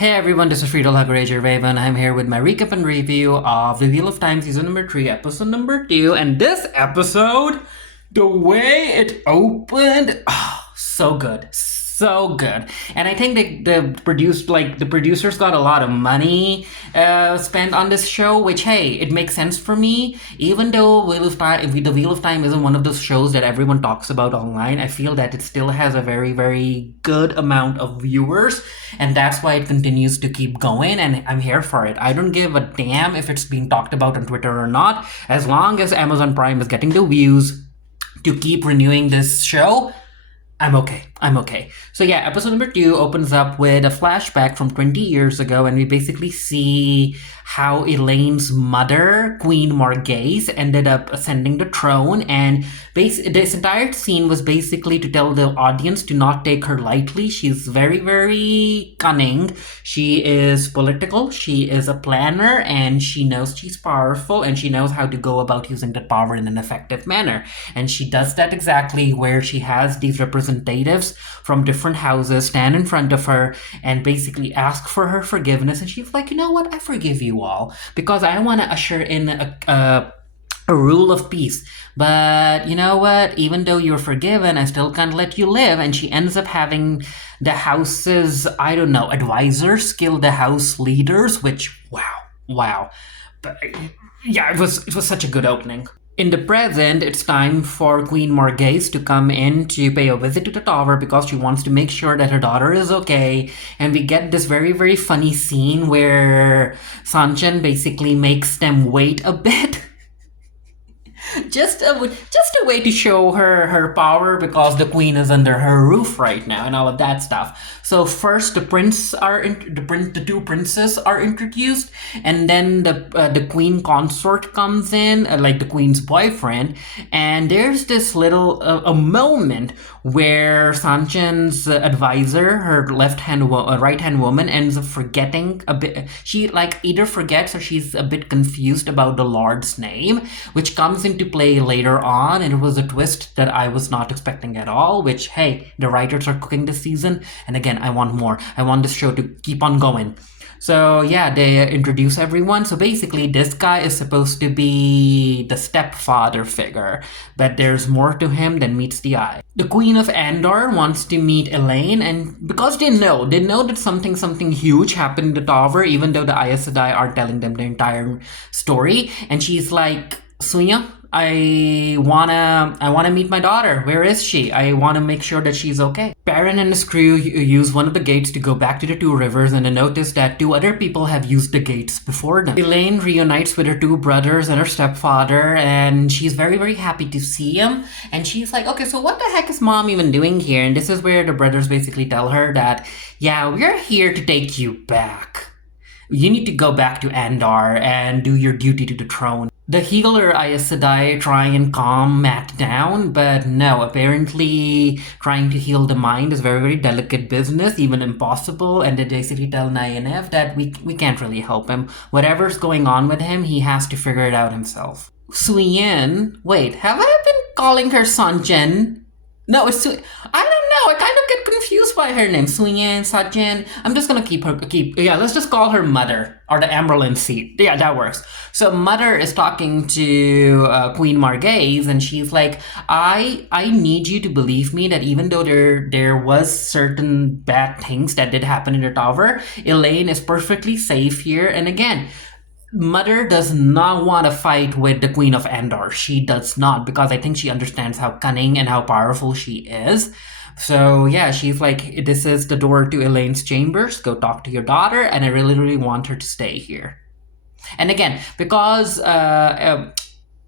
Hey everyone, this is Friedel Hagarager Raven. I'm here with my recap and review of The Wheel of Time Season number 3, Episode number 2. And this episode, the way it opened, so good. So good. And I think the producers got a lot of money spent on this show, which, hey, it makes sense for me. Even though The Wheel of Time isn't one of those shows that everyone talks about online, I feel that it still has a very, very good amount of viewers, and that's why it continues to keep going, and I'm here for it. I don't give a damn if it's being talked about on Twitter or not, as long as Amazon Prime is getting the views to keep renewing this show. I'm okay. So yeah, episode number 2 opens up with a flashback from 20 years ago, and we basically see how Elaine's mother, Queen Margase, ended up ascending the throne, and this entire scene was basically to tell the audience to not take her lightly. She's very, very cunning. She is political, she is a planner, and she knows she's powerful, and she knows how to go about using that power in an effective manner. And she does that exactly where she has these representatives from different houses stand in front of her and basically ask for her forgiveness, and she's like, you know what, I forgive you all because I want to usher in a rule of peace. But you know what, even though you're forgiven, I still can't let you live. And she ends up having the house's, I don't know, advisors kill the house leaders, which wow. But yeah, it was such a good opening. In the present, it's time for Queen Margase to come in to pay a visit to the tower because she wants to make sure that her daughter is okay. And we get this very, very funny scene where Sanchen basically makes them wait a bit. Just a way to show her power because the queen is under her roof right now and all of that stuff. So first the two princes are introduced, and then the queen consort comes in, like the queen's boyfriend, and there's this little a moment where Sanchen's advisor, her right hand woman, ends up forgetting a bit. She either forgets or she's a bit confused about the Lord's name, which comes into play later on, and it was a twist that I was not expecting at all, which, hey, the writers are cooking this season, and again, I want more. I want this show to keep on going. So yeah, they introduce everyone. So basically, this guy is supposed to be the stepfather figure, but there's more to him than meets the eye. The Queen of Andor wants to meet Elaine, and because they know that something huge happened in the tower, even though the Aes Sedai aren't telling them the entire story, and she's like, Sunya, I wanna meet my daughter. Where is she? I wanna make sure that she's okay. Perrin and his crew use one of the gates to go back to the Two Rivers, and they notice that 2 other people have used the gates before them. Elaine reunites with her 2 brothers and her stepfather, and she's very, very happy to see him. And she's like, okay, so what the heck is mom even doing here? And this is where the brothers basically tell her that, yeah, we're here to take you back. You need to go back to Andor and do your duty to the throne. The healer Aes Sedai try and calm Matt down, but no, apparently trying to heal the mind is very, very delicate business, even impossible, and they basically tell Nynaeve that we can't really help him. Whatever's going on with him, he has to figure it out himself. Suyin, wait, have I been calling her Sanchen? No, it's I don't know. I kind of get confused by her name. Suyin, Sajin. I'm just gonna let's just call her Mother, or the Amberlin seat. Yeah, that works. So Mother is talking to Queen Margase, and she's like, I need you to believe me that even though there was certain bad things that did happen in the tower, Elaine is perfectly safe here. And again, Mother does not want to fight with the Queen of Andor. She does not, because I think she understands how cunning and how powerful she is. So yeah, she's like, this is the door to Elaine's chambers. Go talk to your daughter, and I really, really want her to stay here. And again, because the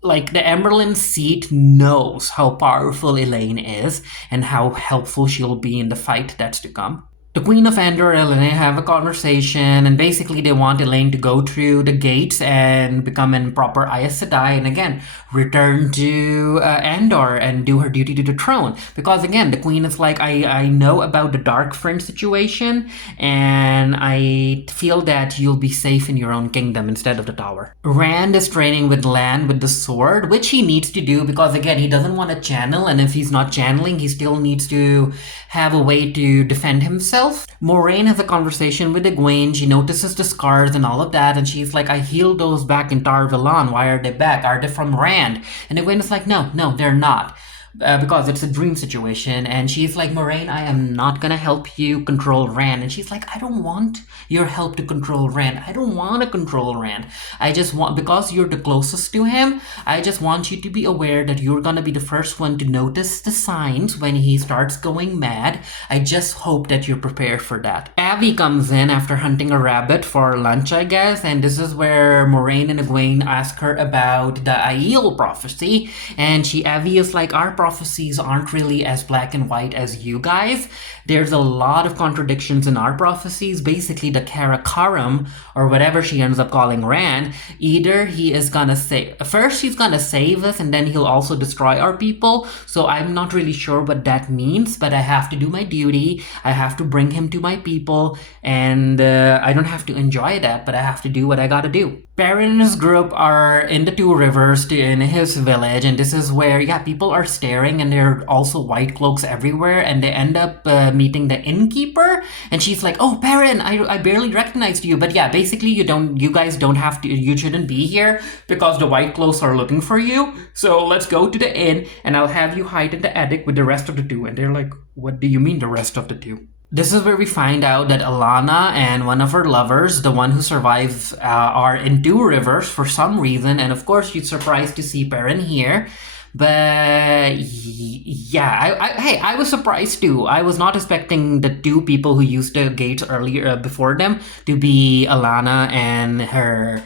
Amberlin seat knows how powerful Elaine is and how helpful she'll be in the fight that's to come. The Queen of Andor and Elaine have a conversation, and basically they want Elaine to go through the gates and become a proper Aes Sedai, and again, return to Andor and do her duty to the throne. Because again, the Queen is like, I know about the Dark Friend situation, and I feel that you'll be safe in your own kingdom instead of the tower. Rand is training with Lan with the sword, which he needs to do because again, he doesn't want to channel, and if he's not channeling, he still needs to have a way to defend himself. herself. Moraine has a conversation with Egwene. She notices the scars and all of that, and she's like, I healed those back in Tar Valon. Why are they back? Are they from Rand? And Egwene is like, no, they're not. Because it's a dream situation, and she's like, Moraine, I am not gonna help you control Rand. And she's like, I don't want your help to control Rand. I don't want to control Rand. I just want, because you're the closest to him, I just want you to be aware that you're gonna be the first one to notice the signs when he starts going mad. I just hope that you're prepared for that. Abby comes in after hunting a rabbit for lunch, I guess, and this is where Moraine and Egwene ask her about the Aiel prophecy, and Abby is like, our prophecies aren't really as black and white as you guys. There's a lot of contradictions in our prophecies. Basically, the Karakoram, or whatever she ends up calling Rand, either he is gonna say, first he's gonna save us, and then he'll also destroy our people. So I'm not really sure what that means, but I have to do my duty. I have to bring him to my people, and I don't have to enjoy that, but I have to do what I gotta do. Perrin and his group are in the Two Rivers in his village, and this is where, yeah, people are staring, and there are also white cloaks everywhere, and they end up meeting the innkeeper, and she's like, oh, Perrin, I barely recognized you, but yeah, basically you guys don't have to, you shouldn't be here because the white cloaks are looking for you, so let's go to the inn, and I'll have you hide in the attic with the rest of the two. And they're like, what do you mean the rest of the two? This is where we find out that Alanna and one of her lovers, the one who survives, are in Two Rivers for some reason. And of course, you're surprised to see Perrin here. But yeah, I was surprised too. I was not expecting the two people who used the gates earlier before them to be Alanna and her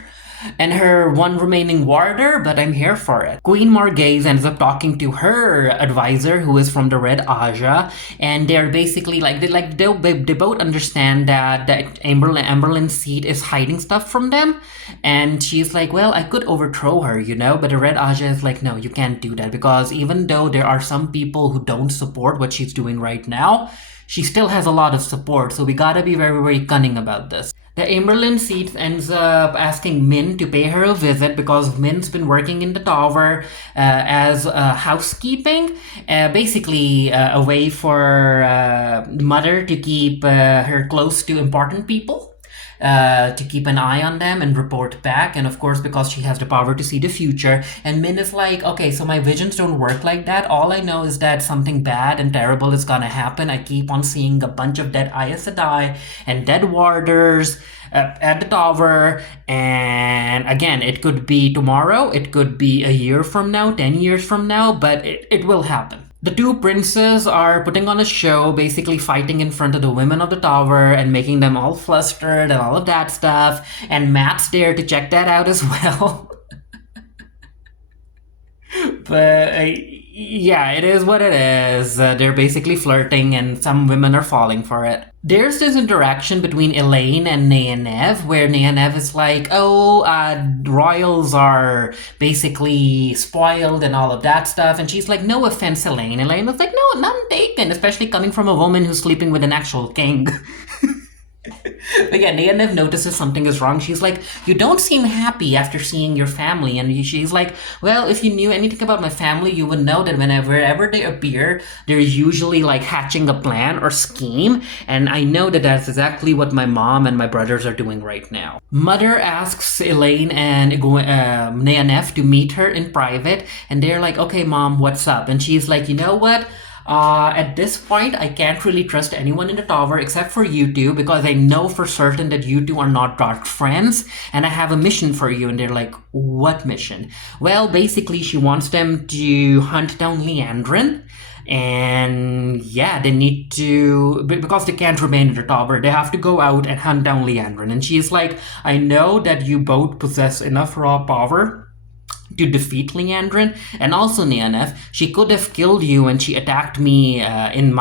one remaining warder, but I'm here for it. Queen Margaze ends up talking to her advisor, who is from the Red Aja, and they're basically they both understand that Amberlyn's seat is hiding stuff from them, and she's like, well, I could overthrow her, but the Red Aja is like, no, you can't do that, because even though there are some people who don't support what she's doing right now, she still has a lot of support, so we gotta be very, very cunning about this. The Amberlyn seat ends up asking Min to pay her a visit because Min's been working in the tower as housekeeping, basically a way for Mother to keep her close to important people. To keep an eye on them and report back, and of course because she has the power to see the future. And Min is like, okay, so my visions don't work like that. All I know is that something bad and terrible is gonna happen. I keep on seeing a bunch of dead Aes Sedai and dead warders at the tower, and again, it could be tomorrow, it could be a year from now, 10 years from now, but it will happen. The two princes are putting on a show, basically fighting in front of the women of the tower and making them all flustered and all of that stuff. And Matt's there to check that out as well. But yeah, it is what it is. They're basically flirting and some women are falling for it. There's this interaction between Elaine and Nynaeve, where Nynaeve is like, royals are basically spoiled and all of that stuff. And she's like, no offense, Elaine. Elaine is like, no, none taken, especially coming from a woman who's sleeping with an actual king. But yeah, Nynaeve notices something is wrong. She's like, you don't seem happy after seeing your family. And she's like, well, if you knew anything about my family, you would know that whenever they appear, they're usually like hatching a plan or scheme. And I know that that's exactly what my mom and my brothers are doing right now. Mother asks Elaine and Nynaeve to meet her in private. And they're like, okay, Mom, what's up? And she's like, you know what? At this point, I can't really trust anyone in the tower except for you two, because I know for certain that you two are not dark friends, and I have a mission for you. And they're like, what mission? Well, basically, she wants them to hunt down Liandrin. And yeah, they need to, because they can't remain in the tower, they have to go out and hunt down Liandrin. And she's like, I know that you both possess enough raw power to defeat Liandrin, and also Nynaeve. She could have killed you when she attacked me in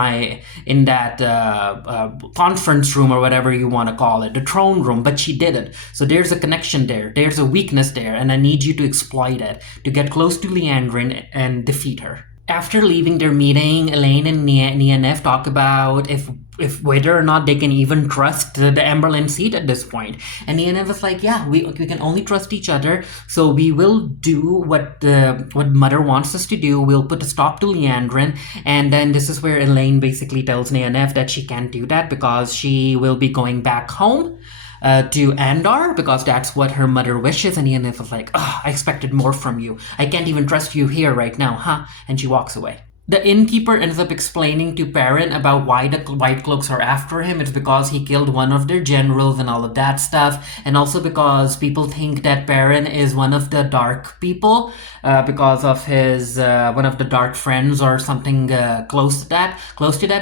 that conference room, or whatever you want to call it, the throne room, but she didn't. So there's a connection there, there's a weakness there, and I need you to exploit it to get close to Liandrin and defeat her. After leaving their meeting, Elaine and Nynaeve talk about if if whether or not they can even trust the Emberlyn seat at this point. And Yennefer was like, yeah, we can only trust each other, so we will do what Mother wants us to do. We'll put a stop to Liandrin. And then this is where Elaine basically tells Yennefer that she can't do that because she will be going back home to Andar because that's what her mother wishes. And Yennefer was like, oh, I expected more from you. I can't even trust you here right now, huh? And she walks away. The innkeeper ends up explaining to Perrin about why the White Cloaks are after him. It's because he killed one of their generals and all of that stuff. And also because people think that Perrin is one of the dark people because of his, one of the dark friends or something close to that,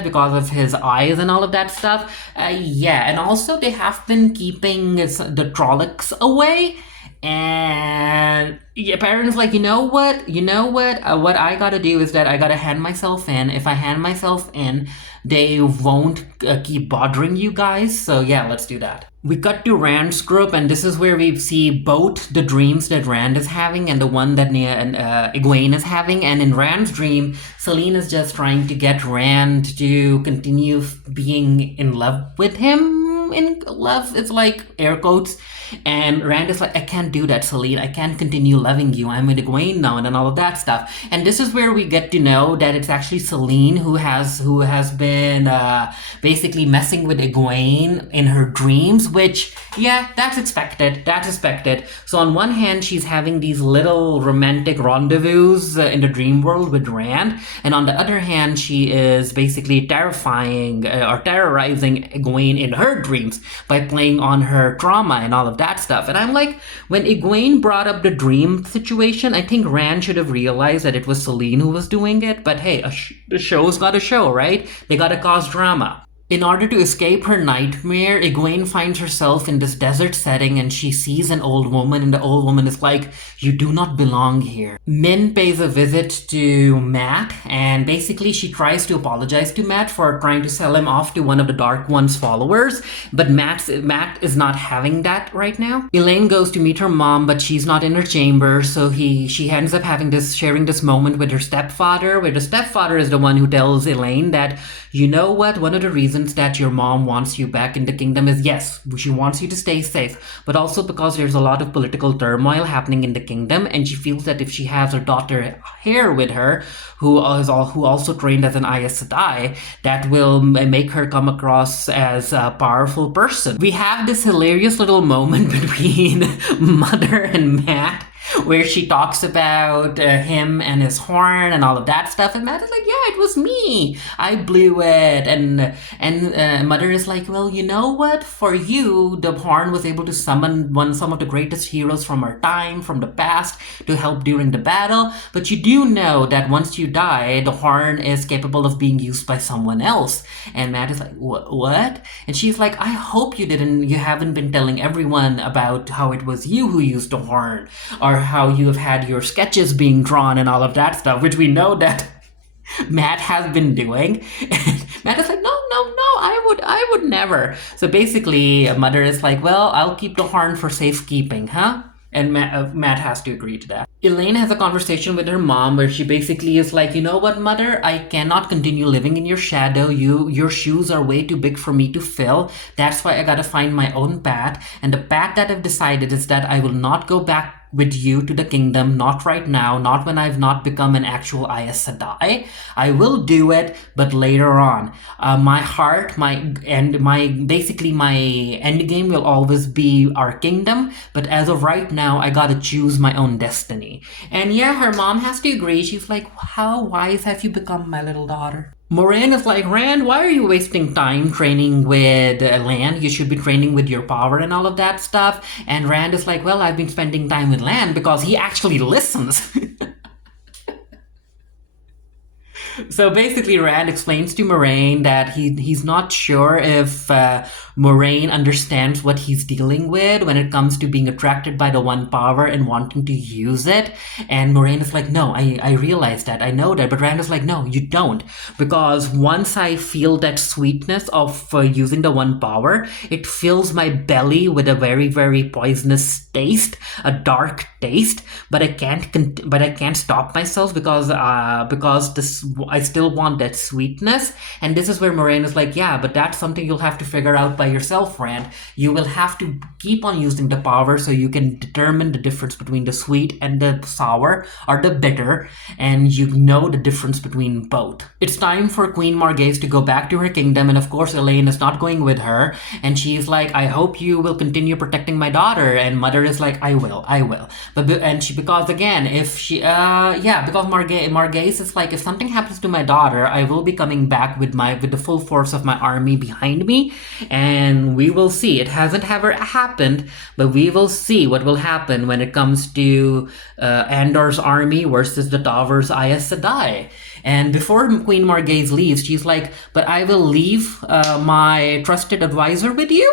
because of his eyes and all of that stuff. Yeah, and also they have been keeping the Trollocs away. And yeah, Perrin's like, you know what? What I gotta do is that I gotta hand myself in. If I hand myself in, they won't keep bothering you guys. So yeah, let's do that. We cut to Rand's group, and this is where we see both the dreams that Rand is having and the one that Egwene is having. And in Rand's dream, Selene is just trying to get Rand to continue being in love with him. In love, it's like air quotes. And Rand is like, I can't do that, Selene. I can't continue loving you. I'm with Egwene now, and all of that stuff. And this is where we get to know that it's actually Selene who has been basically messing with Egwene in her dreams. Which, yeah, that's expected. So on one hand, she's having these little romantic rendezvous in the dream world with Rand, and on the other hand, she is basically terrifying or terrorizing Egwene in her dreams by playing on her trauma and all of that stuff. And I'm like, when Egwene brought up the dream situation, I think Rand should have realized that it was Selene who was doing it. But hey, the show's got a show, right? They gotta cause drama. In order to escape her nightmare, Egwene finds herself in this desert setting and she sees an old woman, and the old woman is like, you do not belong here. Min pays a visit to Mat, and basically she tries to apologize to Mat for trying to sell him off to one of the Dark One's followers, but Mat is not having that right now. Elaine goes to meet her mom, but she's not in her chamber, so she ends up sharing this moment with her stepfather, where the stepfather is the one who tells Elaine that, you know what, one of the reasons that your mom wants you back in the kingdom is, yes, she wants you to stay safe, but also because there's a lot of political turmoil happening in the kingdom, and she feels that if she has her daughter here with her, who also trained as an Aes Sedai, that will make her come across as a powerful person. We have this hilarious little moment between Mother and Mat, where she talks about him and his horn and all of that stuff, and Mat is like, yeah, it was me, I blew it. And Mother is like, well, you know what, for you, the horn was able to summon some of the greatest heroes from our time, from the past, to help during the battle, but you do know that once you die, the horn is capable of being used by someone else. And Mat is like, what? And she's like, I hope you haven't been telling everyone about how it was you who used the horn, or how you have had your sketches being drawn and all of that stuff, which we know that Mat has been doing. And Mat is like, no, I would never. So basically, Mother is like, well, I'll keep the horn for safekeeping, huh? And Mat has to agree to that. Elaine has a conversation with her mom where she basically is like, you know what, Mother, I cannot continue living in your shadow. Your shoes are way too big for me to fill. That's why I gotta find my own path. And the path that I've decided is that I will not go back with you to the kingdom, not right now, not when I've not become an actual Aes Sedai. I will do it, but later on. My heart, my end game will always be our kingdom, but as of right now, I gotta choose my own destiny. And yeah, her mom has to agree. She's like, how wise have you become, my little daughter? Moiraine is like, Rand, why are you wasting time training with Lan? You should be training with your power and all of that stuff. And Rand is like, well, I've been spending time with Lan because he actually listens. So basically, Rand explains to Moiraine that he's not sure if Moraine understands what he's dealing with when it comes to being attracted by the one power and wanting to use it. And Moraine is like, no, I realize that, I know that. But Rand is like, no, you don't. Because once I feel that sweetness of using the one power, it fills my belly with a very, very poisonous taste, a dark taste. But I can't stop myself because this, I still want that sweetness. And this is where Moraine is like, yeah, but that's something you'll have to figure out by yourself, Rand. You will have to keep on using the power so you can determine the difference between the sweet and the sour or the bitter, and you know the difference between both. It's time for Queen Margaise to go back to her kingdom, and of course Elain is not going with her, and she's like, I hope you will continue protecting my daughter. And Mother is like, I will. But because again, if she because Margaise is like, if something happens to my daughter, I will be coming back with the full force of my army behind me, and we will see. It hasn't ever happened, but we will see what will happen when it comes to Andor's army versus the Tavors Aes Sedai. And before Queen Margaise leaves, she's like, but I will leave my trusted advisor with you,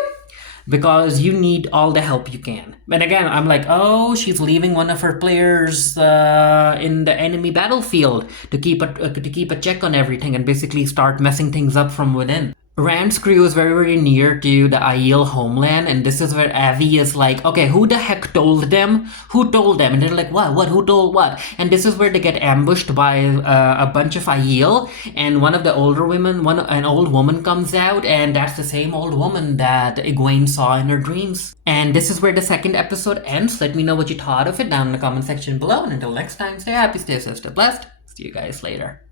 because you need all the help you can. And again, I'm like, oh, she's leaving one of her players in the enemy battlefield to keep a check on everything and basically start messing things up from within. Rand's crew is very, very near to the Aiel homeland, and this is where Avi is like, okay, who the heck told them? Who told them? And they're like, what? Who told what? And this is where they get ambushed by a bunch of Aiel, and one of the older women, an old woman comes out, and that's the same old woman that Egwene saw in her dreams. And this is where the second episode ends. Let me know what you thought of it down in the comment section below, and until next time, stay happy, stay safe, stay blessed. See you guys later.